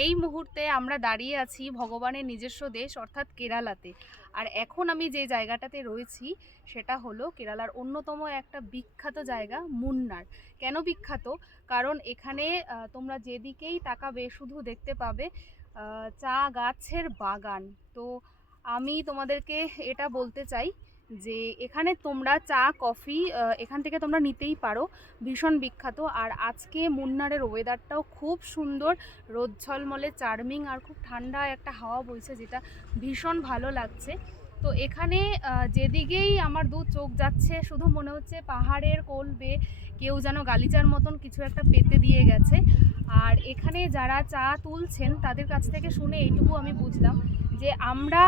এই মুহূর্তে আমরা দাঁড়িয়ে আছি ভগবানের নিজস্ব দেশ, অর্থাৎ কেরালাতে। আর এখন আমি যে জায়গাটাতে রয়েছি, সেটা হলো কেরালার অন্যতম একটা বিখ্যাত জায়গা, মুন্নার। কেন বিখ্যাত? কারণ এখানে তোমরা যেদিকেই তাকাবে, শুধু দেখতে পাবে চা গাছের বাগান। তো আমি তোমাদেরকে এটা বলতে চাই যে এখানে তোমরা চা, কফি এখান থেকে তোমরা নিতেই পারো। ভীষণ বিখ্যাত। আর আজকে মুন্নারের ওয়েদারটাও খুব সুন্দর। রোদ ঝলমলে চার্মিং আর খুব ঠান্ডা একটা হাওয়া বইছে যেটা ভীষণ ভালো লাগছে। তো এখানে যেদিকেই আমার দু চোখ যাচ্ছে, শুধু মনে হচ্ছে পাহাড়ের কোল বেয়ে কেউ যেন গালিচার মতন কিছু একটা পেতে দিয়ে গেছে। আর এখানে যারা চা তুলছেন, তাদের কাছ থেকে শুনে এইটুকু আমি বুঝলাম যে আমরা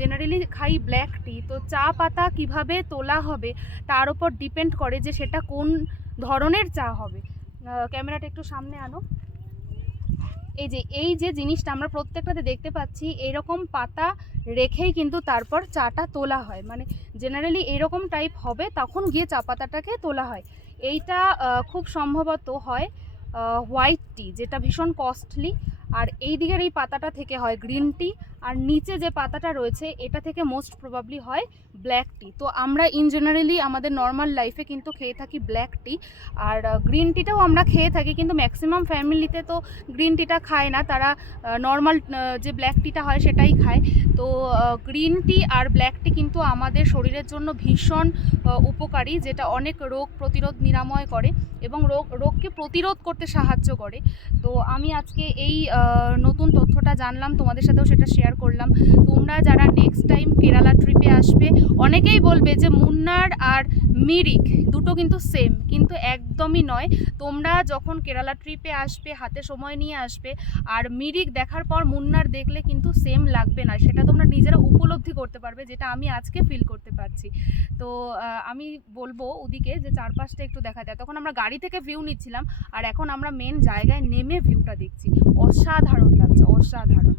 জেনারেলি খাই ব্ল্যাক টি তো চা পাতা কীভাবে তোলা হবে, তার উপর ডিপেন্ড করে যে সেটা কোন ধরনের চা হবে। ক্যামেরাটা একটু সামনে আনো। এই যে এই যে জিনিসটা আমরা প্রত্যেকটাতে দেখতে পাচ্ছি, এরকম পাতা রেখেই কিন্তু তারপর চাটা তোলা হয়। মানে জেনারেলি এরকম টাইপ হবে, তখন গিয়ে চা পাতাটাকে তোলা হয়। এইটা খুব সম্ভবত হয়। হোয়াইট টি যেটা ভীষণ কস্টলি আর এই দিকের এই পাতাটা থেকে হয় গ্রিন টি, আর নিচে যে পাতাটা রয়েছে, এটা থেকে মোস্ট প্রবাবলি হয় ব্ল্যাক টি তো আমরা ইন জেনারেলি আমাদের নর্মাল লাইফে কিন্তু খেয়ে থাকি ব্ল্যাক টি আর গ্রিন টিটাও আমরা খেয়ে থাকি, কিন্তু ম্যাক্সিমাম ফ্যামিলিতে তো গ্রিন টিটা খায় না, তারা নর্মাল যে ব্ল্যাক টিটা হয় সেটাই খায়। তো গ্রিন টি আর ব্ল্যাক টি কিন্তু আমাদের শরীরের জন্য ভীষণ উপকারী, যেটা অনেক রোগ প্রতিরোধ নিরাময় করে এবং রোগ, রোগকে প্রতিরোধ করতে সাহায্য করে। তো আমি আজকে এই নতুন তথ্যটা জানলাম, তোমাদের সাথেও সেটা শেয়ার করলাম। তোমরা যারা নেক্সট টাইম কেরালা ট্রিপে আসবে, অনেকেই বলবে যে মুন্নার আর মিরিক দুটো কিন্তু সেম কিন্তু একদমই নয়। তোমরা যখন কেরালা ট্রিপে আসবে, হাতে সময় নিয়ে আসবে, আর মিরিক দেখার পর মুন্নার দেখলে কিন্তু সেম লাগবে না। সেটা তোমরা নিজেরা উপলব্ধি করতে পারবে, যেটা আমি আজকে ফিল করতে পারছি। তো আমি বলব ওদিকে যে চারপাশটা একটু দেখা যায়। তখন আমরা গাড়ি থেকে ভিউ নিচ্ছিলাম, আর এখন আমরা মেন জায়গায় নেমে ভিউটা দেখছি। অসাধারণ লাগছে অসাধারণ।